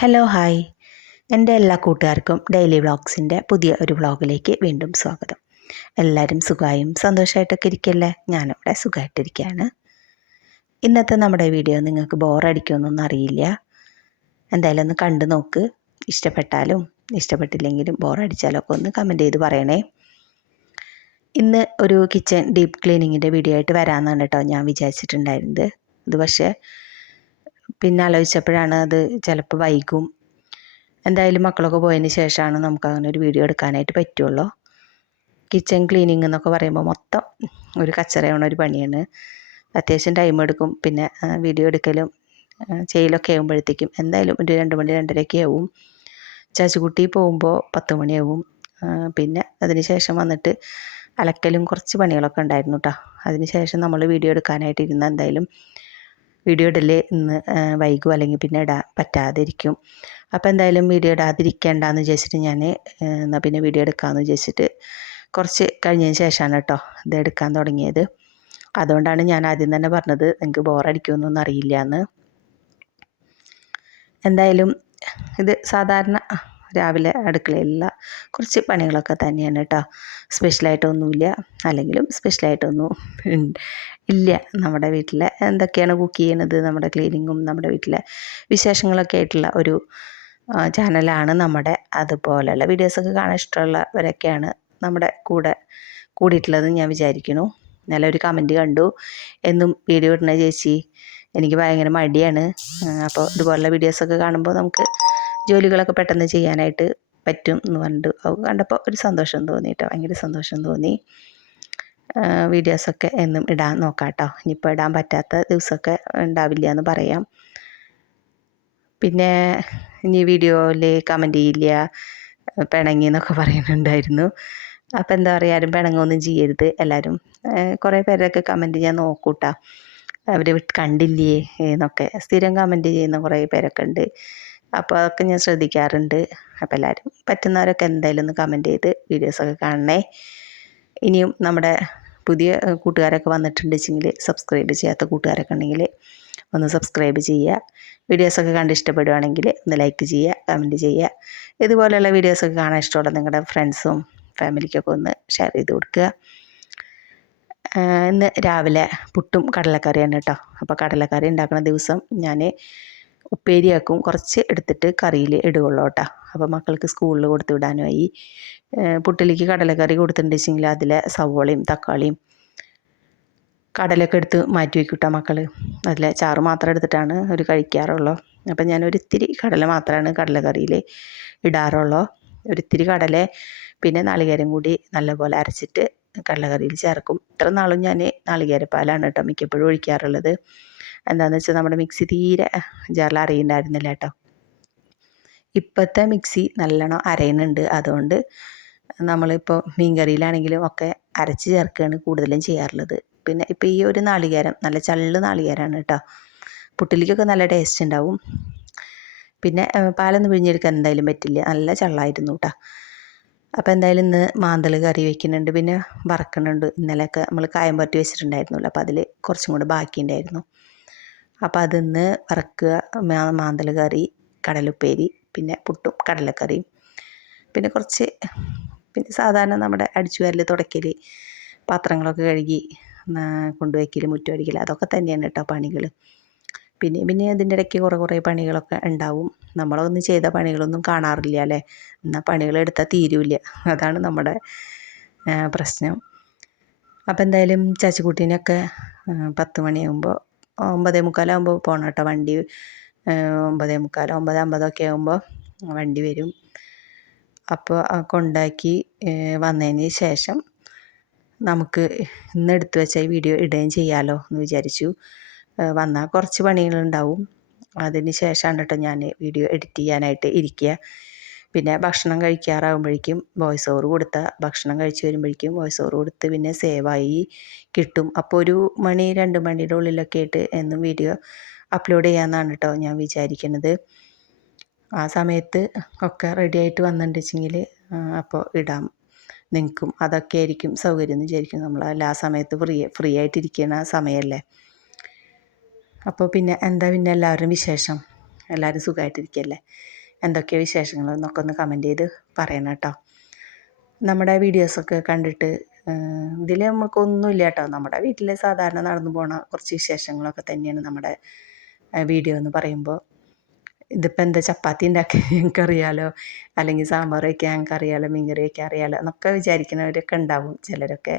Hello hi എന്റെ എല്ലാ കൂട്ടുകാർക്കും ഡെയിലി വ്ളോഗ്സിന്റെ പുതിയ ഒരു വ്ളോഗിലേക്ക് വീണ്ടും സ്വാഗതം. എല്ലാവരും സുഖമായും സന്തോഷമായിട്ടൊക്കെ ഇരിക്കല്ലേ? ഞാനിവിടെ സുഖമായിട്ടിരിക്കുകയാണ്. ഇന്നത്തെ നമ്മുടെ വീഡിയോ നിങ്ങൾക്ക് ബോറടിക്കുമെന്നൊന്നും അറിയില്ല. എന്തായാലും ഒന്ന് കണ്ടു നോക്ക്. ഇഷ്ടപ്പെട്ടാലും ഇഷ്ടപ്പെട്ടില്ലെങ്കിലും ബോറടിച്ചാലൊക്കെ ഒന്ന് കമന്റ് ചെയ്ത് പറയണേ. ഇന്ന് ഒരു കിച്ചൺ ഡീപ്പ് ക്ലീനിങ്ങിന്റെ വീഡിയോ ആയിട്ട് വരാമെന്നാണ് കേട്ടോ ഞാൻ വിചാരിച്ചിട്ടുണ്ടായിരുന്നത്. ഇത് പക്ഷേ പിന്നെ ആലോചിച്ചപ്പോഴാണ് അത് ചിലപ്പോൾ വൈകും. എന്തായാലും മക്കളൊക്കെ പോയതിന് ശേഷമാണ് നമുക്ക് അങ്ങനെ ഒരു വീഡിയോ എടുക്കാനായിട്ട് പറ്റുള്ളൂ. കിച്ചൺ ക്ലീനിങ് എന്നൊക്കെ പറയുമ്പോൾ മൊത്തം ഒരു കച്ചറയാണ് ഒരു പണിയാണ്. അത്യാവശ്യം ടൈം എടുക്കും. പിന്നെ വീഡിയോ എടുക്കലും ചെയ്യലൊക്കെ ആകുമ്പോഴത്തേക്കും എന്തായാലും ഒരു രണ്ട് മണി രണ്ടരയൊക്കെ ആവും. ചാച്ചുകുട്ടി പോകുമ്പോൾ പത്ത് മണിയാവും പിന്നെ അതിന് ശേഷം വന്നിട്ട് അലക്കലും കുറച്ച് പണികളൊക്കെ ഉണ്ടായിരുന്നു കേട്ടോ അതിന് ശേഷം നമ്മൾ വീഡിയോ എടുക്കാനായിട്ട് ഇരുന്ന എന്തായാലും വീഡിയോ ഇടൽ ഇന്ന് വൈകും അല്ലെങ്കിൽ പിന്നെ ഇടാൻ പറ്റാതിരിക്കും. അപ്പോൾ എന്തായാലും വീഡിയോ ഇടാതിരിക്കേണ്ടെന്ന് വിചാരിച്ചിട്ട് ഞാൻ എന്നാൽ പിന്നെ വീഡിയോ എടുക്കാമെന്ന് വിചാരിച്ചിട്ട് കുറച്ച് കഴിഞ്ഞതിന് ശേഷമാണ് കേട്ടോ ഇത് എടുക്കാൻ തുടങ്ങിയത്. അതുകൊണ്ടാണ് ഞാൻ ആദ്യം തന്നെ പറഞ്ഞത് നിങ്ങൾക്ക് ബോറടിക്കുമെന്നൊന്നും അറിയില്ല എന്ന് എന്തായാലും ഇത് സാധാരണ രാവിലെ അടുക്കളയിലുള്ള കുറച്ച് പണികളൊക്കെ തന്നെയാണ് കേട്ടോ സ്പെഷ്യലായിട്ടൊന്നുമില്ല അല്ലെങ്കിലും സ്പെഷ്യലായിട്ടൊന്നും ഇല്ല. നമ്മുടെ വീട്ടിലെ എന്തൊക്കെയാണ് കുക്ക് ചെയ്യണത് നമ്മുടെ ക്ലീനിങ്ങും നമ്മുടെ വീട്ടിലെ വിശേഷങ്ങളൊക്കെ ആയിട്ടുള്ള ഒരു ചാനലാണ് നമ്മുടെ. അതുപോലെയുള്ള വീഡിയോസൊക്കെ കാണാൻ ഇഷ്ടമുള്ളവരൊക്കെയാണ് നമ്മുടെ കൂടെ കൂടിയിട്ടുള്ളതെന്ന് ഞാൻ വിചാരിക്കുന്നു. നല്ലൊരു കമന്റ് കണ്ടു. എന്നും വീഡിയോ ഇടണ ചേച്ചി. എനിക്ക് ഭയങ്കര മടിയാണ്. അപ്പോൾ ഇതുപോലുള്ള വീഡിയോസൊക്കെ കാണുമ്പോൾ നമുക്ക് ജോലികളൊക്കെ പെട്ടെന്ന് ചെയ്യാനായിട്ട് പറ്റും എന്ന് പറഞ്ഞിട്ട് കണ്ടപ്പോൾ ഒരു സന്തോഷം തോന്നി കേട്ടോ ഭയങ്കര സന്തോഷം തോന്നി. വീഡിയോസൊക്കെ എന്നും ഇടാൻ നോക്കാം കേട്ടോ ഇനിയിപ്പോൾ ഇടാൻ പറ്റാത്ത ദിവസമൊക്കെ ഉണ്ടാവില്ല എന്ന് പറയാം. പിന്നെ ഇനി വീഡിയോയിൽ കമന്റ് ചെയ്യില്ല പിണങ്ങി എന്നൊക്കെ പറയുന്നുണ്ടായിരുന്നു. അപ്പോൾ എന്താ പറയുക ആരും പിണങ്ങൊന്നും ചെയ്യരുത്. എല്ലാവരും കുറേ പേരൊക്കെ കമന്റ് ഞാൻ നോക്കൂട്ടാ. അവർ കണ്ടില്ലേ എന്നൊക്കെ. സ്ഥിരം കമന്റ് ചെയ്യുന്ന കുറേ പേരൊക്കെ ഉണ്ട്. അപ്പോൾ അതൊക്കെ ഞാൻ ശ്രദ്ധിക്കാറുണ്ട്. അപ്പോൾ എല്ലാവരും പറ്റുന്നവരൊക്കെ എന്തായാലും ഒന്ന് കമന്റ് ചെയ്ത് വീഡിയോസൊക്കെ കാണണേ. ഇനിയും നമ്മുടെ പുതിയ കൂട്ടുകാരൊക്കെ വന്നിട്ടുണ്ട് വെച്ചെങ്കിൽ സബ്സ്ക്രൈബ് ചെയ്യാത്ത കൂട്ടുകാരൊക്കെ ഉണ്ടെങ്കിൽ ഒന്ന് സബ്സ്ക്രൈബ് ചെയ്യുക. വീഡിയോസൊക്കെ കണ്ട് ഇഷ്ടപ്പെടുവാണെങ്കിൽ ഒന്ന് ലൈക്ക് ചെയ്യുക കമന്റ് ചെയ്യുക. ഇതുപോലെയുള്ള വീഡിയോസൊക്കെ കാണാൻ ഇഷ്ടമുള്ള നിങ്ങളുടെ ഫ്രണ്ട്സും ഫാമിലിക്കൊക്കെ ഒന്ന് ഷെയർ ചെയ്ത് കൊടുക്കുക. ഇന്ന് രാവിലെ പുട്ടും കടലക്കറിയാണ് കേട്ടോ. അപ്പോൾ കടലക്കറി ഉണ്ടാക്കുന്ന ദിവസം ഞാൻ ഉപ്പേരിയാക്കും. കുറച്ച് എടുത്തിട്ട് കറിയിൽ ഇടുകയുള്ളൂ കേട്ടോ. അപ്പോൾ മക്കൾക്ക് സ്കൂളിൽ കൊടുത്തു വിടാനുമായി പുട്ടിലേക്ക് കടലക്കറി കൊടുത്തിട്ടുണ്ടെങ്കിൽ അതിലെ സവോളയും തക്കാളിയും കടലൊക്കെ എടുത്ത് മാറ്റി വയ്ക്കും കേട്ടോ മക്കൾ അതിലെ ചാറ് മാത്രം എടുത്തിട്ടാണ് ഒരു കഴിക്കാറുള്ളൂ. അപ്പം ഞാൻ ഒരിത്തിരി കടല മാത്രമാണ് കടലക്കറിയിൽ ഇടാറുള്ളൂ. ഒരിത്തിരി കടല പിന്നെ നാളികേരം കൂടി നല്ലപോലെ അരച്ചിട്ട് കടലക്കറിയിൽ ചേർക്കും. ഇത്ര നാളും ഞാൻ നാളികേരപ്പാലാണ് കേട്ടോ മിക്കപ്പോഴും ഒഴിക്കാറുള്ളത്. എന്താണെന്ന് വെച്ചാൽ നമ്മുടെ മിക്സി തീരെ ജാറിൽ അറിയുന്നുണ്ടായിരുന്നില്ല കേട്ടോ. ഇപ്പോഴത്തെ മിക്സി നല്ലോണം അരയുന്നുണ്ട്. അതുകൊണ്ട് നമ്മളിപ്പോൾ മീൻ കറിയിലാണെങ്കിലും ഒക്കെ അരച്ച് ചേർക്കുകയാണ് കൂടുതലും ചെയ്യാറുള്ളത്. പിന്നെ ഇപ്പോൾ ഈ ഒരു നാളികേരം നല്ല ചള്ള് നാളികേരമാണ് കേട്ടോ. പുട്ടിലേക്കൊക്കെ നല്ല ടേസ്റ്റ് ഉണ്ടാവും. പിന്നെ പാലൊന്നും പിഴിഞ്ഞെടുക്കാൻ എന്തായാലും പറ്റില്ല. നല്ല ചള്ളായിരുന്നു കേട്ടോ. അപ്പോൾ എന്തായാലും ഇന്ന് മാന്തൽ കറി വെക്കുന്നുണ്ട്. പിന്നെ വറക്കുന്നുണ്ട്. ഇന്നലെയൊക്കെ നമ്മൾ കായം പറ്റി വെച്ചിട്ടുണ്ടായിരുന്നല്ലോ അപ്പോൾ അതിൽ കുറച്ചും കൂടെ ബാക്കിയുണ്ടായിരുന്നു. അപ്പോൾ അതിന്ന് വറക്കുക മാന്തൽ കറി കടലുപ്പേരി പിന്നെ പുട്ടും കടലക്കറിയും. പിന്നെ കുറച്ച് പിന്നെ സാധാരണ നമ്മുടെ അടിച്ചു വരൽ തുടയ്ക്കൽ പാത്രങ്ങളൊക്കെ കഴുകി കൊണ്ടുവയ്ക്കൽ മുറ്റമടിക്കൽ അതൊക്കെ തന്നെയാണ് കേട്ടോ പണികൾ പിന്നെ പിന്നെ അതിന്റെ ഇടയ്ക്ക് കുറേ കുറേ പണികളൊക്കെ ഉണ്ടാവും. നമ്മളൊന്നും ചെയ്ത പണികളൊന്നും കാണാറില്ല അല്ലേ? എന്നാൽ പണികളെടുത്താൽ തീരൂല്ല. അതാണ് നമ്മുടെ പ്രശ്നം. അപ്പോൾ എന്തായാലും ചാച്ചിക്കുട്ടീനൊക്കെ പത്ത് മണിയാകുമ്പോൾ ഒമ്പതേ മുക്കാലാകുമ്പോൾ പോകണം കേട്ടോ വണ്ടി. ഒമ്പതേ മുക്കാൽ ഒമ്പത് അമ്പതൊക്കെ ആകുമ്പോൾ വണ്ടി വരും. അപ്പോൾ കൊണ്ടാക്കി വന്നതിന് ശേഷം നമുക്ക് ഇന്ന് എടുത്തു വെച്ച ഈ വീഡിയോ ഇടുകയും ചെയ്യാമല്ലോ എന്ന് വിചാരിച്ചു. വന്നാൽ കുറച്ച് പണികളുണ്ടാവും. അതിന് ശേഷമാണ് കേട്ടോ ഞാൻ വീഡിയോ എഡിറ്റ് ചെയ്യാനായിട്ട് ഇരിക്കുക പിന്നെ ഭക്ഷണം കഴിക്കാറാകുമ്പോഴേക്കും വോയിസ് ഓവർ കൊടുത്ത ഭക്ഷണം കഴിച്ച് വരുമ്പോഴേക്കും വോയിസ് ഓവർ കൊടുത്ത് പിന്നെ സേവായി കിട്ടും. അപ്പോൾ ഒരു മണി രണ്ട് മണിയുടെ ഉള്ളിലൊക്കെ ആയിട്ട് എന്നും വീഡിയോ അപ്ലോഡ് ചെയ്യാമെന്നാണ് കേട്ടോ ഞാൻ വിചാരിക്കുന്നത് ആ സമയത്ത് ഒക്കെ റെഡി ആയിട്ട് വന്നിട്ടുണ്ടെങ്കിൽ അപ്പോൾ ഇടാം. നിങ്ങൾക്കും അതൊക്കെ ആയിരിക്കും സൗകര്യം എന്ന് വിചാരിക്കും നമ്മൾ എല്ലാ സമയത്ത് ഫ്രീ ഫ്രീ ആയിട്ടിരിക്കുന്ന സമയമല്ലേ? അപ്പോൾ പിന്നെ എന്താ പിന്നെ എല്ലാവരും വിശേഷം? എല്ലാവരും സുഖമായിട്ടിരിക്കല്ലേ? എന്തൊക്കെയാണ് വിശേഷങ്ങൾ എന്നൊക്കെ ഒന്ന് കമന്റ് ചെയ്ത് പറയണം കേട്ടോ. നമ്മുടെ വീഡിയോസൊക്കെ കണ്ടിട്ട് ഇതിൽ നമുക്കൊന്നുമില്ല കേട്ടോ. നമ്മുടെ വീട്ടിൽ സാധാരണ നടന്നു പോണ കുറച്ച് വിശേഷങ്ങളൊക്കെ തന്നെയാണ് നമ്മുടെ വീഡിയോ എന്ന് പറയുമ്പോൾ ഇതിപ്പോൾ എന്താ ചപ്പാത്തി ഉണ്ടാക്കാൻ ഞങ്ങൾക്കറിയാലോ അല്ലെങ്കിൽ സാമ്പാർ വയ്ക്കാൻ ഞങ്ങൾക്കറിയാലോ മീൻകറി വയ്ക്കാൻ അറിയാലോ. എന്നൊക്കെ വിചാരിക്കുന്നവരൊക്കെ ഉണ്ടാവും ചിലരൊക്കെ.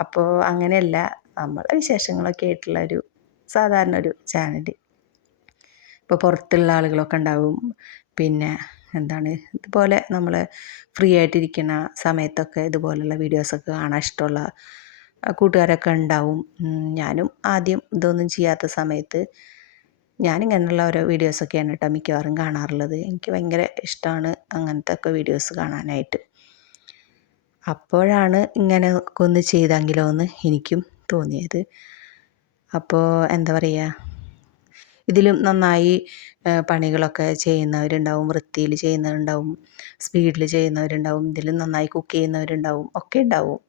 അപ്പോൾ അങ്ങനെയല്ല. നമ്മളെ വിശേഷങ്ങളൊക്കെ ആയിട്ടുള്ള ഒരു സാധാരണ ഒരു ചാനൽ ഇപ്പോൾ പുറത്തുള്ള ആളുകളൊക്കെ ഉണ്ടാവും. പിന്നെ എന്താണ് ഇതുപോലെ നമ്മൾ ഫ്രീ ആയിട്ടിരിക്കുന്ന സമയത്തൊക്കെ ഇതുപോലുള്ള വീഡിയോസൊക്കെ കാണാൻ ഇഷ്ടമുള്ള കൂട്ടുകാരൊക്കെ ഉണ്ടാവും. ഞാനും ആദ്യം ഇതൊന്നും ചെയ്യാത്ത സമയത്ത് ഞാനിങ്ങനെയുള്ള ഓരോ വീഡിയോസൊക്കെയാണ് കേട്ടോ മിക്കവാറും കാണാറുള്ളത്. എനിക്ക് ഭയങ്കര ഇഷ്ടമാണ് അങ്ങനത്തെ ഒക്കെ വീഡിയോസ് കാണാനായിട്ട്. അപ്പോഴാണ് ഇങ്ങനെ ഒന്ന് ചെയ്തെങ്കിലോ എന്ന് എനിക്കും തോന്നിയത്. അപ്പോൾ എന്താ പറയുക ഇതിലും നന്നായി പണികളൊക്കെ ചെയ്യുന്നവരുണ്ടാവും വൃത്തിയിൽ ചെയ്യുന്നവരുണ്ടാവും സ്പീഡിൽ ചെയ്യുന്നവരുണ്ടാവും ഇതിലും നന്നായി കുക്ക് ചെയ്യുന്നവരുണ്ടാവും ഒക്കെ ഉണ്ടാവും.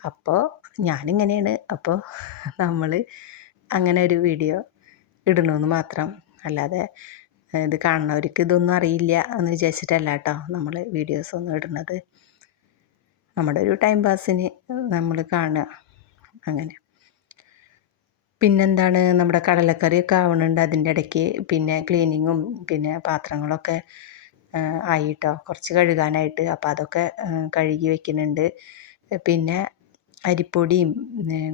അപ്പോൾ ഞാനിങ്ങനെയാണ്. അപ്പോൾ നമ്മൾ അങ്ങനെ ഒരു വീഡിയോ ഇടണമെന്ന് മാത്രം. അല്ലാതെ ഇത് കാണുന്നവർക്ക് ഇതൊന്നും അറിയില്ല എന്ന് വിചാരിച്ചിട്ടല്ല കേട്ടോ നമ്മൾ വീഡിയോസ് ഒന്നും ഇടുന്നത് നമ്മുടെ ഒരു ടൈം പാസിന് നമ്മൾ കാണുക. അങ്ങനെ. പിന്നെന്താണ് നമ്മുടെ കടലക്കറിയൊക്കെ ആവണുണ്ട് അതിന്റെ ഇടയ്ക്ക്. പിന്നെ ക്ലീനിങ്ങും പിന്നെ പാത്രങ്ങളൊക്കെ ആയി കേട്ടോ കുറച്ച് കഴുകാനായിട്ട്. അപ്പോൾ അതൊക്കെ കഴുകി വെക്കുന്നുണ്ട്. പിന്നെ അരിപ്പൊടിയും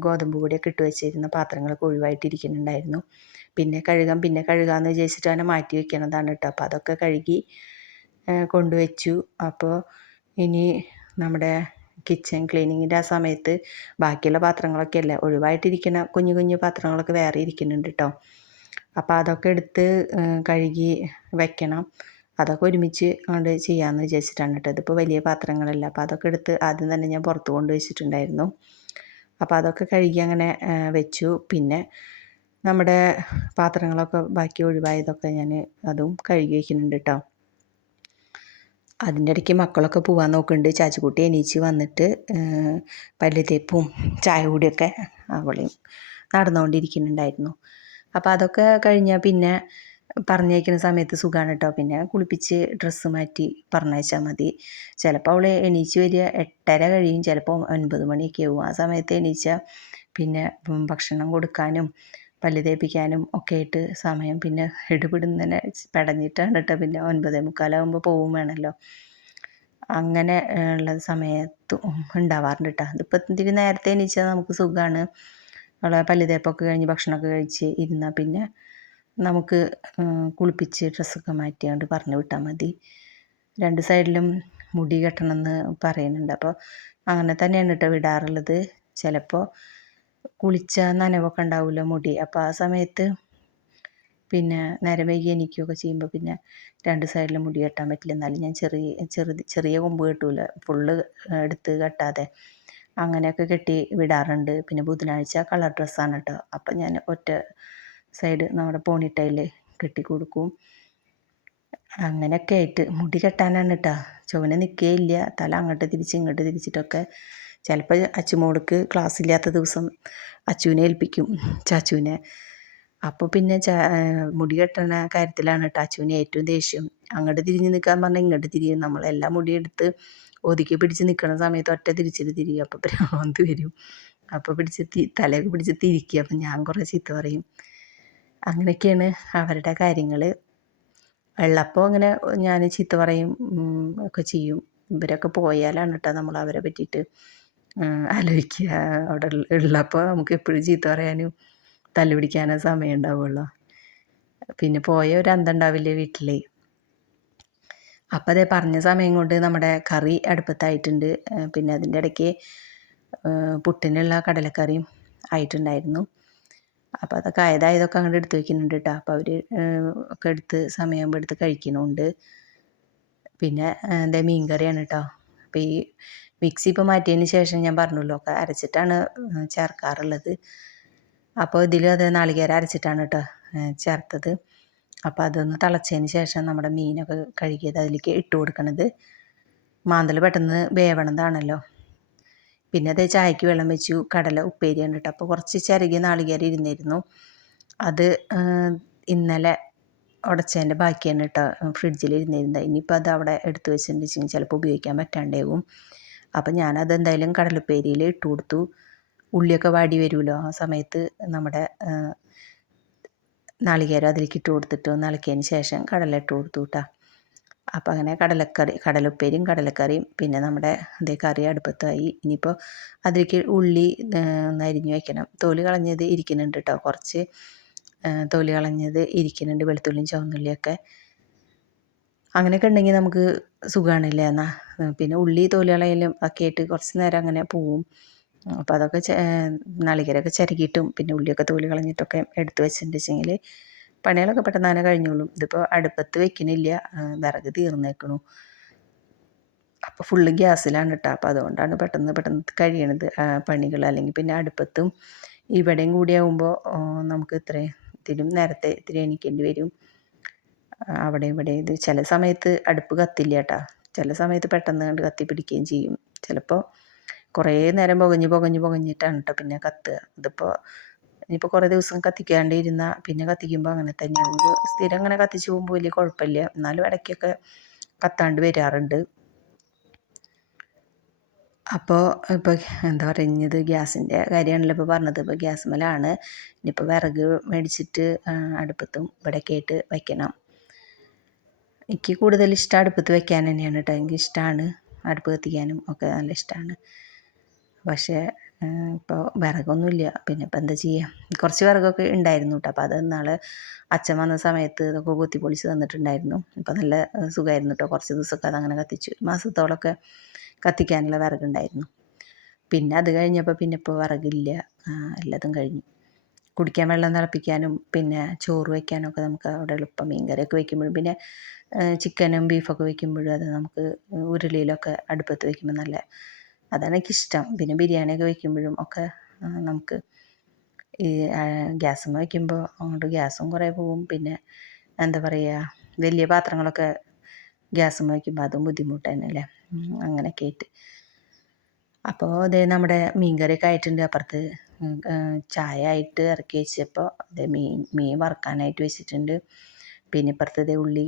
ഗോതമ്പ് പൊടിയൊക്കെ ഇട്ട് വെച്ചിരുന്ന പാത്രങ്ങളൊക്കെ ഒഴിവായിട്ടിരിക്കുന്നുണ്ടായിരുന്നു പിന്നെ കഴുകാം പിന്നെ കഴുകാമെന്ന് വിചാരിച്ചിട്ട് അങ്ങനെ മാറ്റി വെക്കണതാണ് കേട്ടോ. അപ്പോൾ അതൊക്കെ കഴുകി കൊണ്ടുവച്ചു. അപ്പോൾ ഇനി നമ്മുടെ കിച്ചൺ ക്ലീനിങ്ങിന്റെ ആ സമയത്ത് ബാക്കിയുള്ള പാത്രങ്ങളൊക്കെ അല്ലേ ഒഴിവായിട്ടിരിക്കുന്ന കുഞ്ഞു കുഞ്ഞു പാത്രങ്ങളൊക്കെ വേറെ ഇരിക്കുന്നുണ്ട് കേട്ടോ അപ്പോൾ അതൊക്കെ എടുത്ത് കഴുകി വെക്കണം. അതൊക്കെ ഒരുമിച്ച് കൊണ്ട് ചെയ്യാമെന്ന് വിചാരിച്ചിട്ടാണ് കേട്ടോ ഇതിപ്പോൾ വലിയ പാത്രങ്ങളല്ല. അപ്പോൾ അതൊക്കെ എടുത്ത് ആദ്യം തന്നെ ഞാൻ പുറത്ത് കൊണ്ട് വെച്ചിട്ടുണ്ടായിരുന്നു. അപ്പോൾ അതൊക്കെ കഴുകി അങ്ങനെ വെച്ചു. പിന്നെ നമ്മുടെ പാത്രങ്ങളൊക്കെ ബാക്കി ഒഴിവായതൊക്കെ ഞാൻ അതും കഴുകി വയ്ക്കുന്നുണ്ട് കേട്ടോ അതിന്റെ ഇടയ്ക്ക് മക്കളൊക്കെ പോകാൻ നോക്കുന്നുണ്ട്. ചാച്ചിക്കുട്ടി എണീച്ച് വന്നിട്ട് പല്ല് തേപ്പും ചായ കൂടിയൊക്കെ അവളെയും നടന്നുകൊണ്ടിരിക്കുന്നുണ്ടായിരുന്നു അപ്പോൾ അതൊക്കെ കഴിഞ്ഞാൽ പിന്നെ പറഞ്ഞയക്കുന്ന സമയത്ത് സുഖമാണ് കേട്ടോ പിന്നെ കുളിപ്പിച്ച് ഡ്രസ്സ് മാറ്റി പറഞ്ഞയച്ചാൽ മതി. ചിലപ്പോൾ അവൾ എണീച്ച് വരിക എട്ടര കഴിയും. ചിലപ്പോൾ ഒൻപത് മണിയൊക്കെ ആവും. ആ സമയത്ത് എണീച്ചാൽ പിന്നെ ഭക്ഷണം കൊടുക്കാനും പല്ല് തേപ്പിക്കാനും ഒക്കെ ആയിട്ട് സമയം പിന്നെ എടുപിടുന്നതിനെ പടഞ്ഞിട്ടാണ് കേട്ടോ പിന്നെ ഒൻപതേ മുക്കാലാകുമ്പോൾ പോവും വേണമല്ലോ അങ്ങനെ ഉള്ള സമയത്ത് ഉണ്ടാവാറുണ്ട് കേട്ടോ. അതിപ്പോൾ ഇത്തിരി നേരത്തെ എണീച്ചാൽ നമുക്ക് സുഖമാണ് അവളെ പല്ല് തേപ്പൊക്കെ കഴിഞ്ഞ് ഭക്ഷണമൊക്കെ കഴിച്ച് ഇരുന്നാൽ പിന്നെ നമുക്ക് കുളിപ്പിച്ച് ഡ്രസ്സൊക്കെ മാറ്റിയാണ്ട് പറഞ്ഞു വിട്ടാൽ മതി. രണ്ട് സൈഡിലും മുടി കെട്ടണമെന്ന് പറയുന്നുണ്ട്. അപ്പോൾ അങ്ങനെ തന്നെയാണ് കേട്ടോ വിടാറുള്ളത്. ചിലപ്പോൾ കുളിച്ച നനവൊക്കെ ഉണ്ടാവുമല്ലോ മുടി. അപ്പോൾ ആ സമയത്ത് പിന്നെ നേരം വൈകി എണീക്കുകയൊക്കെ ചെയ്യുമ്പോൾ പിന്നെ രണ്ട് സൈഡിൽ മുടി കെട്ടാൻ പറ്റില്ല. എന്നാലും ഞാൻ ചെറിയ ചെറുത് ചെറിയ കൊമ്പ് കെട്ടൂല. ഫുള്ള് എടുത്ത് കെട്ടാതെ അങ്ങനെയൊക്കെ കെട്ടി വിടാറുണ്ട്. പിന്നെ ബുധനാഴ്ച കളർ ഡ്രസ്സാണ് കേട്ടോ അപ്പം ഞാൻ ഒറ്റ സൈഡ് നമ്മുടെ പോണിട്ടയിൽ കെട്ടി കൊടുക്കും. അങ്ങനെയൊക്കെ ആയിട്ട് മുടി കെട്ടാനാണ് കേട്ടോ ചുവനെ നിൽക്കുകയില്ല തല അങ്ങോട്ട് തിരിച്ച് ഇങ്ങോട്ട് തിരിച്ചിട്ടൊക്കെ ചിലപ്പോൾ അച്ചുമോൾക്ക് ക്ലാസ് ഇല്ലാത്ത ദിവസം അച്ചുവിനെ ഏൽപ്പിക്കും ചാച്ചുവിനെ അപ്പോൾ പിന്നെ ച മുടി കെട്ടണ കാര്യത്തിലാണ് കേട്ടോ അച്ചുവിന് ഏറ്റവും ദേഷ്യം. അങ്ങോട്ട് തിരിഞ്ഞ് നിൽക്കാൻ പറഞ്ഞാൽ ഇങ്ങോട്ട് തിരിയും. നമ്മളെല്ലാം മുടിയെടുത്ത് ഒതുക്കി പിടിച്ച് നിൽക്കുന്ന സമയത്ത് ഒറ്റ തിരിച്ചിട്ട് തിരിയും. അപ്പോൾ ഭ്രാന്ത് വരും. അപ്പോൾ പിടിച്ച് തലയൊക്കെ പിടിച്ച് തിരിക്കുക അപ്പം ഞാൻ കുറേ ചീത്ത പറയും. അങ്ങനെയൊക്കെയാണ് അവരുടെ കാര്യങ്ങൾ. ഉള്ളപ്പോൾ അങ്ങനെ ഞാൻ ചീത്ത പറയും ഒക്കെ ചെയ്യും. ഇവരൊക്കെ പോയാലാണ് കേട്ടോ നമ്മൾ അവരെ പറ്റിയിട്ട് ആലോചിക്കുക. അവിടെ ഉള്ളപ്പോൾ നമുക്ക് എപ്പോഴും ചീത്ത പറയാനും തല്ലു പിടിക്കാനും സമയം ഉണ്ടാവുള്ളൂ. പിന്നെ പോയ ഒരു അന്തം ഉണ്ടാവില്ല അപ്പോൾ അതേ പറഞ്ഞ സമയം കൊണ്ട് നമ്മുടെ കറി അടുപ്പത്തായിട്ടുണ്ട്. പിന്നെ അതിന്റെ ഇടയ്ക്ക് പുട്ടിനുള്ള കടലക്കറിയും ആയിട്ടുണ്ടായിരുന്നു. അപ്പോൾ അതൊക്കെ ആയതായതൊക്കെ അങ്ങോട്ട് എടുത്ത് വെക്കുന്നുണ്ട് കേട്ടോ അപ്പോൾ അവർ ഒക്കെ എടുത്ത് സമയമാകുമ്പോൾ എടുത്ത് കഴിക്കുന്നുണ്ട്. പിന്നെ എന്താ മീൻ കറിയാണ് കേട്ടോ അപ്പോൾ ഈ മിക്സി ഇപ്പോൾ മാറ്റിയതിന് ശേഷം ഞാൻ പറഞ്ഞല്ലോ ഒക്കെ അരച്ചിട്ടാണ് ചേർക്കാറുള്ളത്. അപ്പോൾ ഇതിൽ അത് നാളികേരം അരച്ചിട്ടാണ് കേട്ടോ ചേർത്തത്. അപ്പോൾ അതൊന്ന് തിളച്ചതിന് ശേഷം നമ്മുടെ മീനൊക്കെ കഴുകിയത് അതിലേക്ക് ഇട്ട് കൊടുക്കണത്. മാന്തൽ പെട്ടെന്ന് വേവണതാണല്ലോ. പിന്നെ അത് ചായക്ക് വെള്ളം വെച്ചു കടല ഉപ്പേരിയാണ് കേട്ടോ. അപ്പോൾ കുറച്ച് ചിരകിയ നാളികേരം ഇരുന്നിരുന്നു. അത് ഇന്നലെ ഉടച്ചതിന്റെ ബാക്കിയാണ് കേട്ടോ ഫ്രിഡ്ജിൽ ഇരുന്നിരുന്നത്. ഇനിയിപ്പോൾ അത് അവിടെ എടുത്തു വെച്ചിട്ടുണ്ടെങ്കിൽ ചിലപ്പോൾ ഉപയോഗിക്കാൻ പറ്റാണ്ടാവും. അപ്പം ഞാനത് എന്തായാലും കടലുപ്പേരിയിൽ ഇട്ട് കൊടുത്തു. ഉള്ളിയൊക്കെ വാടി വരുമല്ലോ ആ സമയത്ത് നമ്മുടെ നാളികേരം അതിലേക്ക് ഇട്ട് കൊടുത്തിട്ട് ഒന്ന് ഇളക്കിയതിന് ശേഷം കടല ഇട്ട് കൊടുത്തു കേട്ടോ അപ്പോൾ അങ്ങനെ കടലക്കറി കടലപ്പേരിയും കടലക്കറിയും പിന്നെ നമ്മുടെ അതേ കറി അടുപ്പത്തായി. ഇനിയിപ്പോൾ അതിലേക്ക് ഉള്ളി ഒന്ന് അരിഞ്ഞ് വയ്ക്കണം തോൽ കളഞ്ഞത് ഇരിക്കുന്നുണ്ട് കേട്ടോ കുറച്ച്. തോൽ കളഞ്ഞത് ഇരിക്കുന്നുണ്ട് വെളുത്തുള്ളിയും ചുവന്നുള്ളിയൊക്കെ. അങ്ങനെയൊക്കെ ഉണ്ടെങ്കിൽ നമുക്ക് സുഖമാണല്ലേ എന്നാൽ പിന്നെ ഉള്ളി തോലുകളായാലും കളയലും ഒക്കെ ആയിട്ട് കുറച്ച് നേരം അങ്ങനെ പോവും. അപ്പോൾ അതൊക്കെ നാളികേരമൊക്കെ ചിരകിയിട്ടും പിന്നെ ഉള്ളിയൊക്കെ തോൽ കളഞ്ഞിട്ടൊക്കെ എടുത്ത് വെച്ചിട്ടുണ്ടെങ്കിൽ പണികളൊക്കെ പെട്ടെന്ന് തന്നെ കഴിഞ്ഞോളും. ഇതിപ്പോൾ അടുപ്പത്ത് വെക്കണില്ല. വിറക് തീർന്നേക്കണു. അപ്പോൾ ഫുള്ള് ഗ്യാസിലാണ് കേട്ടോ. അപ്പോൾ അതുകൊണ്ടാണ് പെട്ടെന്ന് പെട്ടെന്ന് കഴിയണത്. പണികൾ അല്ലെങ്കിൽ പിന്നെ അടുപ്പത്തും ഇവിടെയും കൂടിയാകുമ്പോൾ നമുക്ക് ഇത്രയും ഇതിലും നേരത്തെ ഇത്തിരി എണീക്കേണ്ടി വരും. അവിടെ ഇവിടെ ഇത് ചില സമയത്ത് അടുപ്പ് കത്തില്ല കേട്ടോ. ചില സമയത്ത് പെട്ടെന്ന് കണ്ട് കത്തി പിടിക്കുകയും ചെയ്യും. ചിലപ്പോൾ കുറേ നേരം പുകഞ്ഞ് പുകഞ്ഞ് പുകഞ്ഞിട്ടാണ് കേട്ടോ പിന്നെ കത്തുക. ഇതിപ്പോൾ ഇനിയിപ്പോൾ കുറേ ദിവസം കത്തിക്കാണ്ട് ഇരുന്നാൽ പിന്നെ കത്തിക്കുമ്പോൾ അങ്ങനെ തന്നെയാവും സ്ഥിരം അങ്ങനെ കത്തിച്ച് പോകുമ്പോൾ വലിയ കുഴപ്പമില്ല. എന്നാലും ഇടയ്ക്കൊക്കെ കത്താണ്ട് വരാറുണ്ട്. അപ്പോൾ ഇപ്പോൾ എന്താ പറയുന്നത് ഗ്യാസിന്റെ കാര്യമാണല്ലോ ഇപ്പോൾ പറഞ്ഞത്. ഇപ്പോൾ ഗ്യാസ് മേലാണ്. ഇനിയിപ്പോൾ വിറക് മേടിച്ചിട്ട് അടുപ്പത്തും ഇവിടെയൊക്കെ ആയിട്ട് വയ്ക്കണം എനിക്ക് കൂടുതൽ ഇഷ്ടം അടുപ്പത്ത് വെക്കാൻ തന്നെയാണ് കേട്ടോ എനിക്ക് ഇഷ്ടമാണ് അടുപ്പ് കത്തിക്കാനും ഒക്കെ നല്ല ഇഷ്ടമാണ് പക്ഷേ ഇപ്പോൾ വിറകൊന്നുമില്ല. പിന്നെ ഇപ്പം എന്താ ചെയ്യുക കുറച്ച് വിറകൊക്കെ ഉണ്ടായിരുന്നു കേട്ടോ അപ്പോൾ അത് നാൾ അച്ഛൻ വന്ന സമയത്ത് ഇതൊക്കെ കുത്തി പൊളിച്ച് തന്നിട്ടുണ്ടായിരുന്നു. ഇപ്പോൾ നല്ല സുഖമായിരുന്നു കേട്ടോ കുറച്ച് ദിവസമൊക്കെ അതങ്ങനെ കത്തിച്ചു. ഒരു മാസത്തോളമൊക്കെ കത്തിക്കാനുള്ള വിറകുണ്ടായിരുന്നു. പിന്നെ അത് കഴിഞ്ഞപ്പോൾ പിന്നെ ഇപ്പോൾ വിറകില്ല. എല്ലാതും കഴിഞ്ഞു. കുടിക്കാൻ വെള്ളം തിളപ്പിക്കാനും പിന്നെ ചോറ് വയ്ക്കാനൊക്കെ നമുക്ക് അവിടെ എളുപ്പം മീൻ കറിയൊക്കെ വയ്ക്കുമ്പോഴും. പിന്നെ ചിക്കനും ബീഫൊക്കെ വയ്ക്കുമ്പോഴും അത് നമുക്ക് ഉരുളിയിലൊക്കെ അടുപ്പത്ത് വെക്കുമ്പോൾ നല്ല അതാണ് എനിക്കിഷ്ടം പിന്നെ ബിരിയാണിയൊക്കെ വയ്ക്കുമ്പോഴും ഒക്കെ നമുക്ക് ഈ ഗ്യാസും വയ്ക്കുമ്പോൾ അങ്ങോട്ട് ഗ്യാസും കുറേ പോവും പിന്നെ എന്താ പറയുക വലിയ പാത്രങ്ങളൊക്കെ ഗ്യാസും വയ്ക്കുമ്പോൾ അതും ബുദ്ധിമുട്ട് തന്നെയല്ലേ അങ്ങനെയൊക്കെ ആയിട്ട്. അപ്പോൾ അതേ നമ്മുടെ മീൻകറിയൊക്കെ ആയിട്ടുണ്ട്. അപ്പുറത്ത് ചായ ആയിട്ട് ഇറക്കി വെച്ചപ്പോൾ അതേ മീൻ മീൻ വറുക്കാനായിട്ട് വെച്ചിട്ടുണ്ട്. പിന്നെ ഇപ്പുറത്തതേ ഉള്ളി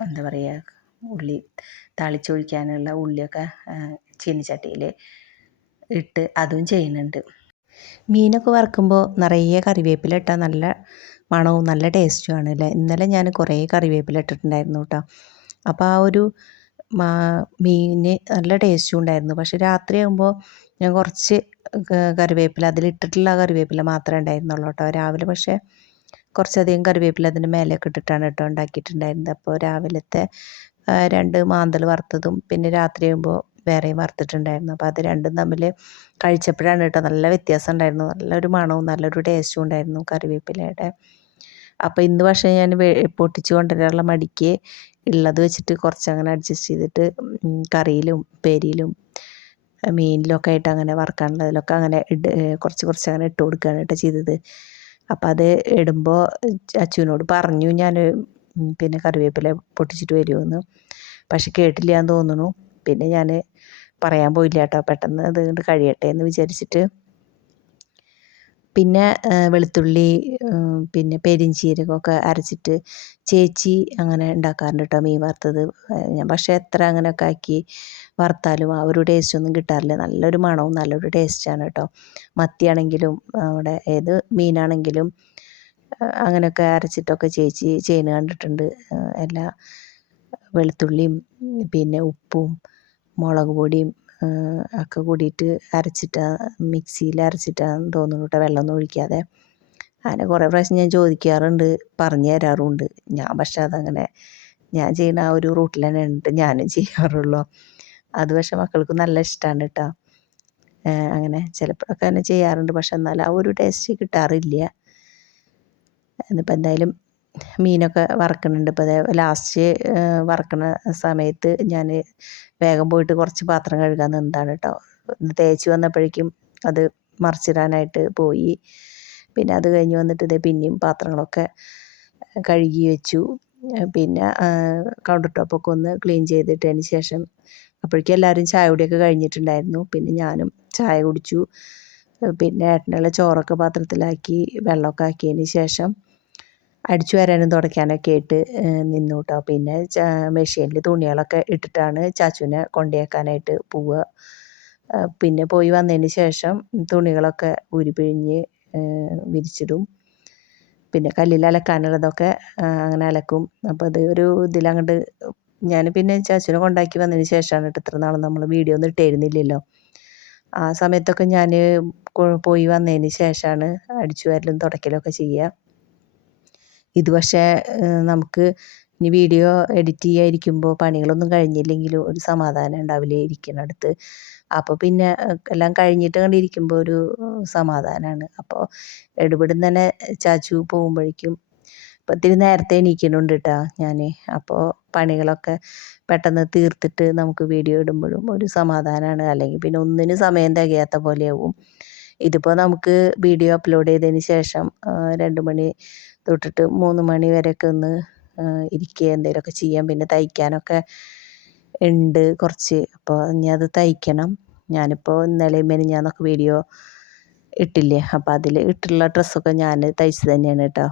എന്താ പറയുക ഉള്ളി താളിച്ചൊഴിക്കാനുള്ള ഉള്ളിയൊക്കെ ചീനിച്ചട്ടിയിൽ ഇട്ട് അതും ചെയ്യുന്നുണ്ട്. മീനൊക്കെ വറുക്കുമ്പോൾ നിറയെ കറിവേപ്പില ഇട്ടാൽ നല്ല മണവും നല്ല ടേസ്റ്റുമാണ് അല്ലേ ഇന്നലെ ഞാൻ കുറേ കറിവേപ്പില ഇട്ടിട്ടുണ്ടായിരുന്നു കേട്ടോ അപ്പോൾ ആ ഒരു മീന് നല്ല ടേസ്റ്റും ഉണ്ടായിരുന്നു. പക്ഷെ രാത്രിയാകുമ്പോൾ ഞാൻ കുറച്ച് കറിവേപ്പില അതിലിട്ടിട്ടുള്ള കറിവേപ്പില മാത്രമേ ഉണ്ടായിരുന്നുള്ളൂ കേട്ടോ രാവിലെ. പക്ഷേ കുറച്ചധികം കറിവേപ്പില അതിന്റെ മേലേക്ക് ഇട്ടിട്ടാണ് കേട്ടോ ഉണ്ടാക്കിയിട്ടുണ്ടായിരുന്നത്. അപ്പോൾ രാവിലത്തെ രണ്ട് മാന്തൽ വറുത്തതും പിന്നെ രാത്രി ആകുമ്പോൾ വേറെയും വറുത്തിട്ടുണ്ടായിരുന്നു. അപ്പോൾ അത് രണ്ടും തമ്മിൽ കഴിച്ചപ്പോഴാണ് കേട്ടോ നല്ല വ്യത്യാസം ഉണ്ടായിരുന്നു നല്ലൊരു മണവും നല്ലൊരു ടേസ്റ്റും ഉണ്ടായിരുന്നു കറിവേപ്പിലയുടെ. അപ്പോൾ ഇന്ന് പക്ഷേ ഞാൻ പൊട്ടിച്ച് കൊണ്ടുവരാനുള്ള മടിക്ക് ഉള്ളത് വെച്ചിട്ട് കുറച്ച് അങ്ങനെ അഡ്ജസ്റ്റ് ചെയ്തിട്ട് കറിയിലും ഉപ്പേരിയിലും മീനിലൊക്കെ ആയിട്ട് അങ്ങനെ വറുക്കാനുള്ളതിലൊക്കെ അങ്ങനെ ഇട്ട് കുറച്ച് കുറച്ച് അങ്ങനെ ഇട്ട് കൊടുക്കുകയാണ് കേട്ടോ ചെയ്തത്. അപ്പോൾ അത് ഇടുമ്പോൾ അച്ചുവിനോട് പറഞ്ഞു ഞാൻ പിന്നെ കറിവേപ്പില പൊട്ടിച്ചിട്ട് വരുമെന്ന് പക്ഷെ കേട്ടില്ല എന്ന് തോന്നുന്നു. പിന്നെ ഞാൻ പറയാൻ പോയില്ല കേട്ടോ പെട്ടെന്ന് അത് കഴിയട്ടെ എന്ന് വിചാരിച്ചിട്ട് പിന്നെ വെളുത്തുള്ളി പിന്നെ പെരിഞ്ചീരകമൊക്കെ അരച്ചിട്ട് ചേച്ചി അങ്ങനെ ഉണ്ടാക്കാറുണ്ട് കേട്ടോ മീൻ വറുത്തത്. ഞാൻ പക്ഷേ എത്ര അങ്ങനെയൊക്കെ ആക്കി വറുത്താലും ആ ഒരു ടേസ്റ്റ് ഒന്നും കിട്ടാറില്ല. നല്ലൊരു മണവും നല്ലൊരു ടേസ്റ്റാണ് കേട്ടോ. മത്തിയാണെങ്കിലും അവിടെ ഏത് മീനാണെങ്കിലും അങ്ങനെയൊക്കെ അരച്ചിട്ടൊക്കെ ചേച്ചി ചെയ്യുന്ന കണ്ടിട്ടുണ്ട്. എല്ലാ വെളുത്തുള്ളിയും പിന്നെ ഉപ്പും മുളക് പൊടിയും ഒക്കെ കൂടിയിട്ട് അരച്ചിട്ട് മിക്സിയിൽ അരച്ചിട്ടാണെന്ന് തോന്നുന്നു കേട്ടോ വെള്ളമൊന്നും ഒഴിക്കാതെ. അങ്ങനെ കുറേ പ്രാവശ്യം ഞാൻ ചോദിക്കാറുണ്ട് പറഞ്ഞു തരാറുമുണ്ട് ഞാൻ പക്ഷെ അതങ്ങനെ ഞാൻ ചെയ്യുന്ന ആ ഒരു റൂട്ടിൽ തന്നെ ഉണ്ട് ഞാനും ചെയ്യാറുള്ളൂ. അത് പക്ഷെ മക്കൾക്ക് നല്ല ഇഷ്ടമാണ് കേട്ടോ അങ്ങനെ ചിലപ്പോഴൊക്കെ അങ്ങനെ ചെയ്യാറുണ്ട്. പക്ഷെ എന്നാൽ ആ ഒരു ടേസ്റ്റ് കിട്ടാറില്ല. എന്നിപ്പം എന്തായാലും മീനൊക്കെ വറക്കുന്നുണ്ട്. ഇപ്പോൾ അതേ ലാസ്റ്റ് വറക്കുന്ന സമയത്ത് ഞാൻ വേഗം പോയിട്ട് കുറച്ച് പാത്രം കഴുകാൻ നിന്നതാണ് കേട്ടോ തേച്ച് വന്നപ്പോഴേക്കും അത് മറിച്ചിടാനായിട്ട് പോയി. പിന്നെ അത് കഴിഞ്ഞ് വന്നിട്ട് ഇതേ പിന്നെയും പാത്രങ്ങളൊക്കെ കഴുകി വെച്ചു. പിന്നെ കൗണ്ടർ ടോപ്പൊക്കെ ഒന്ന് ക്ലീൻ ചെയ്തിട്ടതിന് ശേഷം അപ്പോഴേക്കും എല്ലാവരും ചായ കുടിയൊക്കെ കഴിഞ്ഞിട്ടുണ്ടായിരുന്നു. പിന്നെ ഞാനും ചായ കുടിച്ചു. പിന്നെ ഏട്ടനുള്ള ചോറൊക്കെ പാത്രത്തിലാക്കി വെള്ളമൊക്കെ ആക്കിയതിന് ശേഷം അടിച്ചു വരാനും തുടയ്ക്കാനൊക്കെ ആയിട്ട് നിന്നു കേട്ടോ പിന്നെ മെഷീനിൽ തുണികളൊക്കെ ഇട്ടിട്ടാണ് ചാച്ചുവിനെ കൊണ്ടുവയ്ക്കാനായിട്ട് പോവുക. പിന്നെ പോയി വന്നതിന് ശേഷം തുണികളൊക്കെ ഉരുപിഴിഞ്ഞ് വിരിച്ചിടും. പിന്നെ കല്ലിൽ അലക്കാനുള്ളതൊക്കെ അങ്ങനെ അലക്കും. അപ്പോൾ അത് ഒരു ഇതിലങ്ങോട്ട് ഞാൻ പിന്നെ ചാച്ചുവിനെ കൊണ്ടാക്കി വന്നതിന് ശേഷമാണ് കേട്ടോ ഇത്ര നാളും നമ്മൾ വീഡിയോ ഒന്നും ഇട്ടിരുന്നില്ലല്ലോ. ആ സമയത്തൊക്കെ ഞാൻ പോയി വന്നതിന് ശേഷമാണ് അടിച്ചു വരലും തുടയ്ക്കലൊക്കെ ചെയ്യുക. ഇത് പക്ഷേ നമുക്ക് ഇനി വീഡിയോ എഡിറ്റ് ചെയ്യാതിരിക്കുമ്പോൾ പണികളൊന്നും കഴിഞ്ഞില്ലെങ്കിലും ഒരു സമാധാനം ഉണ്ടാവില്ല ഇരിക്കുന്നിടത്ത് അപ്പോൾ പിന്നെ എല്ലാം കഴിഞ്ഞിട്ട് കണ്ടിരിക്കുമ്പോൾ ഒരു സമാധാനമാണ് അപ്പോൾ എടുപിടുന്ന് തന്നെ ചാച്ചു പോകുമ്പോഴേക്കും ഇപ്പം ഇത്തിരി നേരത്തെ എണീക്കുന്നുണ്ട് കേട്ടോ ഞാൻ അപ്പോൾ പണികളൊക്കെ പെട്ടെന്ന് തീർത്തിട്ട് നമുക്ക് വീഡിയോ ഇടുമ്പോഴും ഒരു സമാധാനമാണ് അല്ലെങ്കിൽ പിന്നെ ഒന്നിനും സമയം തികയാത്ത പോലെയാവും ഇതിപ്പോൾ നമുക്ക് വീഡിയോ അപ്ലോഡ് ചെയ്തതിന് ശേഷം രണ്ട് മണി തൊട്ടിട്ട് മൂന്ന് മണി വരെയൊക്കെ ഒന്ന് ഇരിക്കുക എന്തെങ്കിലുമൊക്കെ ചെയ്യാം. പിന്നെ തയ്ക്കാനൊക്കെ ഉണ്ട് കുറച്ച്. അപ്പോൾ ഇനി അത് തയ്ക്കണം. ഞാനിപ്പോൾ ഇന്നലെയും മെനിഞ്ഞാന്നൊക്കെ വീഡിയോ ഇട്ടില്ലേ? അപ്പോൾ അതിൽ ഇട്ടിട്ടുള്ള ഡ്രസ്സൊക്കെ ഞാൻ തയ്ച്ച് തന്നെയാണ് കേട്ടോ.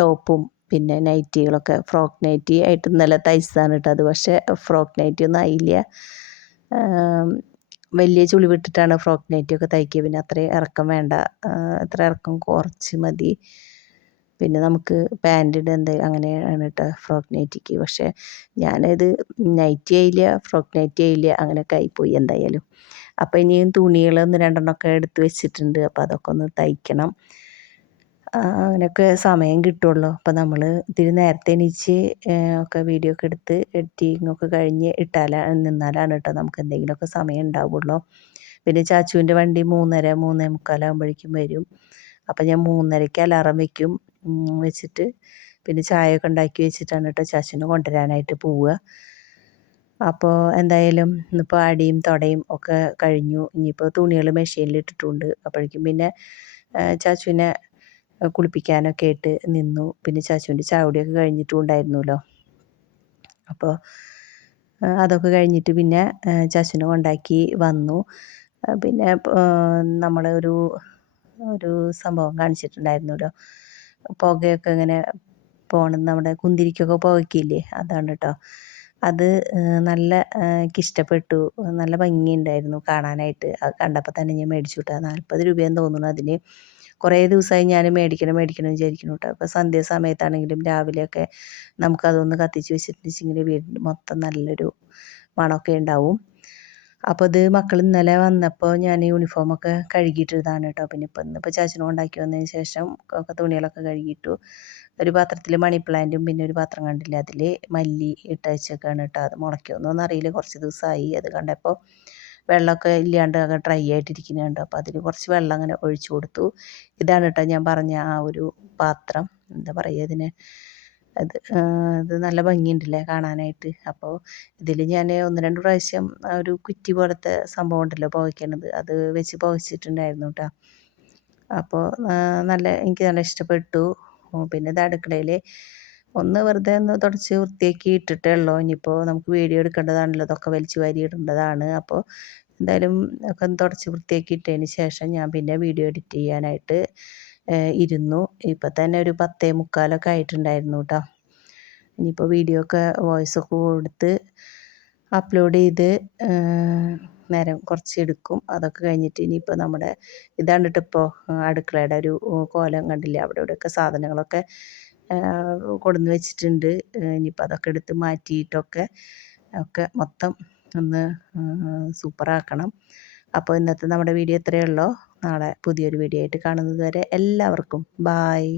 ടോപ്പും പിന്നെ നൈറ്റികളൊക്കെ ഫ്രോക്ക് നൈറ്റി ആയിട്ട് ഇന്നലെ തയ്ച്ചതാണ് കേട്ടോ അത്. പക്ഷേ ഫ്രോക്ക് നൈറ്റി ഒന്നും ആയില്ല. വലിയ ചുളി വിട്ടിട്ടാണ് ഫ്രോക്ക് നൈറ്റിയൊക്കെ തയ്ക്കുക. പിന്നെ അത്രയും ഇറക്കം വേണ്ട. അത്ര ഇറക്കം കുറച്ച് മതി. പിന്നെ നമുക്ക് പാന്റ് എന്തെങ്കിലും എന്ത് അങ്ങനെയാണ് കേട്ടോ ഫ്രോക്ക് നൈറ്റിക്ക്. പക്ഷേ ഞാനത് നൈറ്റി ആയില്ല ഫ്രോക്ക് നൈറ്റി ആയില്ല അങ്ങനെയൊക്കെ ആയിപ്പോയി എന്തായാലും. അപ്പോൾ ഇനിയും തുണികൾ ഒന്ന് രണ്ടെണ്ണമൊക്കെ എടുത്ത് വെച്ചിട്ടുണ്ട്. അപ്പോൾ അതൊക്കെ ഒന്ന് തയ്ക്കണം. അങ്ങനെയൊക്കെ സമയം കിട്ടുള്ളൂ. അപ്പോൾ നമ്മൾ ഇത്തിരി നേരത്തെ എണീച്ച് ഒക്കെ വീഡിയോ ഒക്കെ എടുത്ത് എഡിറ്റിംഗ് ഒക്കെ കഴിഞ്ഞ് ഇട്ടാലാ നിന്നാലാണ് കേട്ടോ നമുക്ക് എന്തെങ്കിലുമൊക്കെ സമയം ഉണ്ടാവുള്ളൂ. പിന്നെ ചാച്ചുവിന്റെ വണ്ടി മൂന്നര മൂന്നേ മുക്കാലാകുമ്പോഴേക്കും വരും. അപ്പോൾ ഞാൻ മൂന്നരയ്ക്ക് അലാറം വെക്കും. വെച്ചിട്ട് പിന്നെ ചായയൊക്കെ ഉണ്ടാക്കി വെച്ചിട്ടാണ് കേട്ടോ ചാച്ചന് കൊണ്ടുവരാനായിട്ട് പോവുക. അപ്പോൾ എന്തായാലും ഇന്നിപ്പോൾ അടിയും തുടയും ഒക്കെ കഴിഞ്ഞു. ഇനിയിപ്പോൾ തുണികൾ മെഷീനിൽ ഇട്ടിട്ടുണ്ട്. അപ്പോഴേക്കും പിന്നെ ചാച്ചുവിനെ കുളിപ്പിക്കാനൊക്കെ ആയിട്ട് നിന്നു. പിന്നെ ചാച്ചുവിന്റെ ചാവടിയൊക്കെ കഴിഞ്ഞിട്ടും ഉണ്ടായിരുന്നല്ലോ അപ്പോൾ അതൊക്കെ കഴിഞ്ഞിട്ട് പിന്നെ ചാച്ചുവിനെ കൊണ്ടാക്കി വന്നു. പിന്നെ നമ്മൾ ഒരു ഒരു സംഭവം കാണിച്ചിട്ടുണ്ടായിരുന്നല്ലോ. പുകയൊക്കെ ഇങ്ങനെ പോകണം നമ്മുടെ കുന്തിരിക്കൊക്കെ പുകയ്ക്കില്ലേ? അതാണ് കേട്ടോ അത് നല്ല എനിക്കിഷ്ടപ്പെട്ടു. നല്ല ഭംഗിയുണ്ടായിരുന്നു കാണാനായിട്ട്. അത് കണ്ടപ്പോൾ തന്നെ ഞാൻ മേടിച്ചു കേട്ടോ നാൽപ്പത് രൂപയെന്ന് തോന്നുന്നു അതിന്. കുറേ ദിവസമായി ഞാൻ മേടിക്കണം മേടിക്കണം വിചാരിക്കുന്നു കേട്ടോ അപ്പോൾ സന്ധ്യ സമയത്താണെങ്കിലും രാവിലെയൊക്കെ നമുക്കതൊന്ന് കത്തിച്ച് വെച്ചിട്ടുണ്ടെങ്കിൽ വീടിന് മൊത്തം നല്ലൊരു മണമൊക്കെ ഉണ്ടാവും. അപ്പോൾ ഇത് മക്കൾ ഇന്നലെ വന്നപ്പോൾ ഞാൻ യൂണിഫോമൊക്കെ കഴുകിയിട്ടിരുന്നതാണ് കേട്ടോ പിന്നെ ഇപ്പം ഇന്നിപ്പോൾ ചാച്ചനും ഉണ്ടാക്കി വന്നതിന് ശേഷം ഒക്കെ തുണികളൊക്കെ കഴുകിയിട്ടു. ഒരു പാത്രത്തിൽ മണി പ്ലാന്റും പിന്നെ ഒരു പാത്രം കണ്ടില്ല? അതിൽ മല്ലി ഇട്ട് വെച്ചൊക്കെയാണ് കേട്ടോ അത് മുളയ്ക്കുമെന്നൊന്നും അറിയില്ല. കുറച്ച് ദിവസമായി അത് കണ്ടപ്പോൾ വെള്ളമൊക്കെ ഇല്ലാണ്ട് അങ്ങ് ഡ്രൈ ആയിട്ടിരിക്കുന്നുണ്ട് അപ്പോൾ അതിൽ കുറച്ച് വെള്ളം അങ്ങനെ ഒഴിച്ചു കൊടുത്തു. ഇതാണ് കേട്ടോ ഞാൻ പറഞ്ഞ ആ ഒരു പാത്രം. എന്താ പറയുക ഇതിന്? അത് ഇത് നല്ല ഭംഗിയുണ്ടല്ലേ കാണാനായിട്ട്? അപ്പോൾ ഇതിൽ ഞാൻ ഒന്ന് രണ്ട് പ്രാവശ്യം ഒരു കുറ്റി പോലത്തെ സംഭവം ഉണ്ടല്ലോ പുകയ്ക്കണത് അത് വെച്ച് പുകച്ചിട്ടുണ്ടായിരുന്നു കേട്ടോ അപ്പോൾ നല്ല എനിക്ക് നല്ല ഇഷ്ടപ്പെട്ടു. പിന്നെ ഇത് അടുക്കളയിൽ ഒന്ന് വെറുതെ ഒന്ന് തുടച്ച് വൃത്തിയാക്കി ഇട്ടിട്ടേ ഉള്ളൂ. ഇനിയിപ്പോൾ നമുക്ക് വീഡിയോ എടുക്കേണ്ടതാണല്ലോ അതൊക്കെ വലിച്ചു വാരി ഇടേണ്ടതാണ്. അപ്പോൾ എന്തായാലും ഒക്കെ ഒന്ന് തുടച്ച് വൃത്തിയാക്കി ഇട്ടതിന് ശേഷം ഞാൻ പിന്നെ വീഡിയോ എഡിറ്റ് ചെയ്യാനായിട്ട് ഇരുന്നു. ഇപ്പം തന്നെ ഒരു പത്തേ മുക്കാലൊക്കെ ആയിട്ടുണ്ടായിരുന്നു കേട്ടോ ഇനിയിപ്പോൾ വീഡിയോ ഒക്കെ വോയിസ് ഒക്കെ കൊടുത്ത് അപ്ലോഡ് ചെയ്ത് നേരം കുറച്ച് എടുക്കും. അതൊക്കെ കഴിഞ്ഞിട്ട് ഇനിയിപ്പോൾ നമ്മുടെ ഇതാണ് ഇപ്പോൾ അടുക്കളയുടെ ഒരു കോലം കണ്ടില്ലേ? അവിടെ ഇവിടെയൊക്കെ സാധനങ്ങളൊക്കെ കൊടുന്ന് വെച്ചിട്ടുണ്ട്. ഇനിയിപ്പോൾ അതൊക്കെ എടുത്ത് മാറ്റിയിട്ടൊക്കെ ഒക്കെ മൊത്തം ഒന്ന് സൂപ്പറാക്കണം അപ്പോൾ ഇന്നത്തെ നമ്മുടെ വീഡിയോ ഇത്രയേ ഉള്ളൂ. നാളെ പുതിയൊരു വീഡിയോ ആയിട്ട് കാണുന്നത് വരെ എല്ലാവർക്കും ബായ്